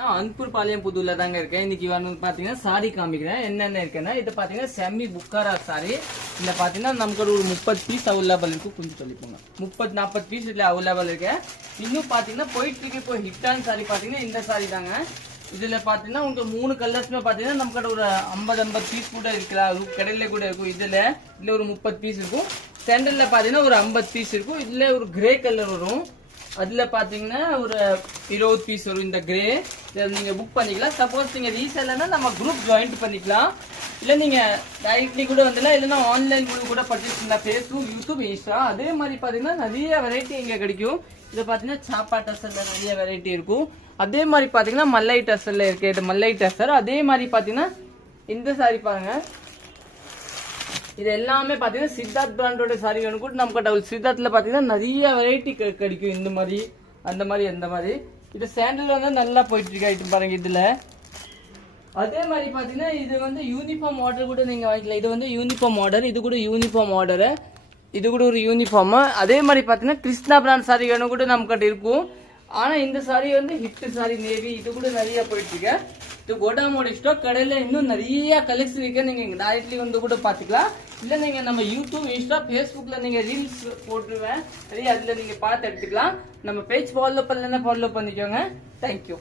அன்பூர் பாளையம் புதூர்ல தாங்க இருக்கேன். இன்னைக்கு வந்து பாத்தீங்கன்னா சாரி காமிக்கிறேன். என்னென்ன இருக்குன்னா இது பாத்தீங்கன்னா செமி புக்காரா சாரி. இதுல பாத்தீங்கன்னா நமக்கு ஒரு 30 பீஸ் அவைலபிள் இருக்கு. கொஞ்சம் சொல்லிப்போங்க 30-40 பீஸ் இதுல அவைலபிள் இருக்கு. இன்னும் பாத்தீங்கன்னா போயிட்டு இருக்கு. இப்போ ஹிட்டான சாரி பாத்தீங்கன்னா இந்த சாரி தாங்க. இதுல பாத்தீங்கன்னா உங்களுக்கு 3 கலர்ஸ்மே பாத்தீங்கன்னா நமக்கு ஒரு 50 பீஸ் கூட இருக்கலாம். கடையில கூட இருக்கும். இதுல ஒரு 30 பீஸ் இருக்கும். சென்டர்ல பாத்தீங்கன்னா ஒரு 50 பீஸ் இருக்கும். இதுல ஒரு கிரே கலர் வரும். அதுல பாத்தீங்கன்னா ஒரு 20 பீஸ் வரும். இந்த கிரே நீங்க புக் பண்ணிக்கலாம். சப்போஸ் நீங்க ரீசேலர்னா நம்ம குரூப் ஜாயின் பண்ணிக்கலாம். இல்ல நீங்க டைரக்ட்லி கூட வந்துடலாம். இல்லைன்னா ஆன்லைன் கூட பர்ச்சேஸ் பண்ணலாம். Facebook, YouTube, Insta. அதே மாதிரி பாத்தீங்கன்னா நிறைய வெரைட்டி இங்க கிடைக்கும். இதை பாத்தீங்கன்னா சாப்பா டசர்ல நிறைய வெரைட்டி இருக்கும். அதே மாதிரி பாத்தீங்கன்னா மல்லை டசர்ல இருக்கு. இது மல்லை டசர். அதே மாதிரி பாத்தீங்கன்னா இந்த சாரி பாருங்க. இது எல்லாமே பாத்தீங்கன்னா சித்தார்த் பிராண்டோட சாரி வேணும் கூட நமக்கு டபுள் சித்தார்த்ல பாத்தீங்கன்னா நிறைய வெரைட்டி கிடைக்கும். இந்த மாதிரி அந்த மாதிரி இது சாண்டல் வந்து நல்லா போயிட்டு இருக்கு பாருங்க. இதுல அதே மாதிரி பாத்தீங்கன்னா இது வந்து யூனிஃபார்ம் ஆர்டர் கூட நீங்க வாங்கிக்கலாம். இது வந்து யூனிஃபார்ம் ஆர்டர். இது கூட யூனிஃபார்ம் ஆர்டர். இது கூட ஒரு யூனிஃபார்ம். அதே மாதிரி பாத்தீங்கன்னா கிருஷ்ணா பிராண்ட் சாரி வேணும் கூட நமக்கிட்ட இருக்கும். ஆனா இந்த சாரி வந்து ஹிட் சாரி நேவி இது கூட நிறைய போயிட்டு இருக்கு. இது கோடாமோட ஸ்டாக் கடையில இன்னும் நிறைய கலெக்ஷன் இருக்கு. நீங்க டைரக்ட்லி வந்து கூட பாத்துக்கலாம். இல்ல நீங்க நம்ம யூடியூப், இன்ஸ்டா, பேஸ்புக்ல நீங்க ரீல்ஸ் போட்டுருவேன். அதுல நீங்க பார்த்து எடுத்துக்கலாம். நம்ம பேஜ் ஃபாலோ பண்ணலன்னா ஃபாலோ பண்ணிக்கோங்க. தேங்க்யூ.